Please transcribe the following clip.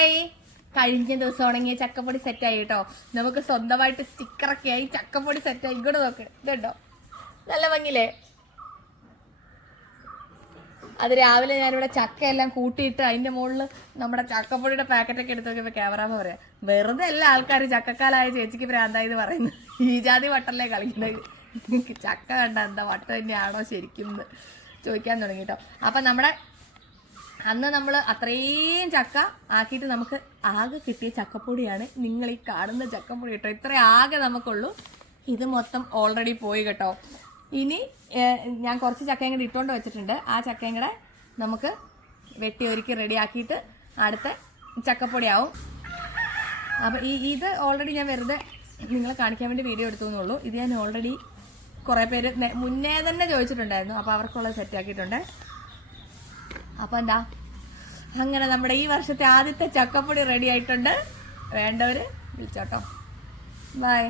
Hi, കഴിഞ്ഞ ദിവസം ഉണങ്ങിയ ചക്കപ്പൊടി സെറ്റായി കേട്ടോ. നമുക്ക് സ്വന്തമായിട്ട് സ്റ്റിക്കറൊക്കെ ആയി ചക്കപ്പൊടി സെറ്റായി. ഇങ്ങോട്ട് നോക്ക്, ഇതുണ്ടോ നല്ല ഭംഗിയില്ലേ? അത് രാവിലെ ഞാനിവിടെ ചക്കയെല്ലാം കൂട്ടിയിട്ട് അതിന്റെ മുകളിൽ നമ്മുടെ ചക്കപ്പൊടിയുടെ പാക്കറ്റൊക്കെ എടുത്ത് നോക്കിയപ്പോൾ ക്യാമറാന്ന് പറയാം, വെറുതെ എല്ലാ ആൾക്കാരും ചക്കക്കാലായ ചേച്ചിക്ക് ഭ്രാന്തായത് പറയുന്നു. ഈ ജാതി വട്ടല്ലേ കളിക്കുന്നത്. ചക്ക കണ്ട എന്താ വട്ടം തന്നെയാണോ ശരിക്കും ചോദിക്കാൻ തുടങ്ങി കേട്ടോ. അപ്പം നമ്മുടെ അന്ന് നമ്മൾ അത്രയും ചക്ക ആക്കിയിട്ട് നമുക്ക് ആകെ കിട്ടിയ ചക്കപ്പൊടിയാണ് നിങ്ങൾ ഈ കാണുന്ന ചക്കപ്പൊടി കേട്ടോ. ഇത്ര ആകെ നമുക്കുള്ളൂ. ഇത് മൊത്തം ഓൾറെഡി പോയി കേട്ടോ. ഇനി ഞാൻ കുറച്ച് ചക്കയും കൂടെ ഇട്ടുകൊണ്ട് വെച്ചിട്ടുണ്ട്. ആ ചക്കയും കൂടെ നമുക്ക് വെട്ടി ഒരുക്കി റെഡി ആക്കിയിട്ട് അടുത്ത ചക്കപ്പൊടിയാവും. അപ്പം ഇത് ഓൾറെഡി ഞാൻ വെറുതെ നിങ്ങളെ കാണിക്കാൻ വേണ്ടി വീഡിയോ എടുത്തു എന്നുള്ളൂ. ഇത് ഞാൻ ഓൾറെഡി കുറേ പേര് മുന്നേ തന്നെ ചോദിച്ചിട്ടുണ്ടായിരുന്നു. അപ്പോൾ അവർക്കുള്ളത് സെറ്റാക്കിയിട്ടുണ്ട്. അപ്പം എന്താ അങ്ങനെ നമ്മുടെ ഈ വർഷത്തെ ആദ്യത്തെ ചക്കപ്പൊടി റെഡി ആയിട്ടുണ്ട്. വേണ്ടവർ വിളിച്ചോട്ടോ. ബൈ.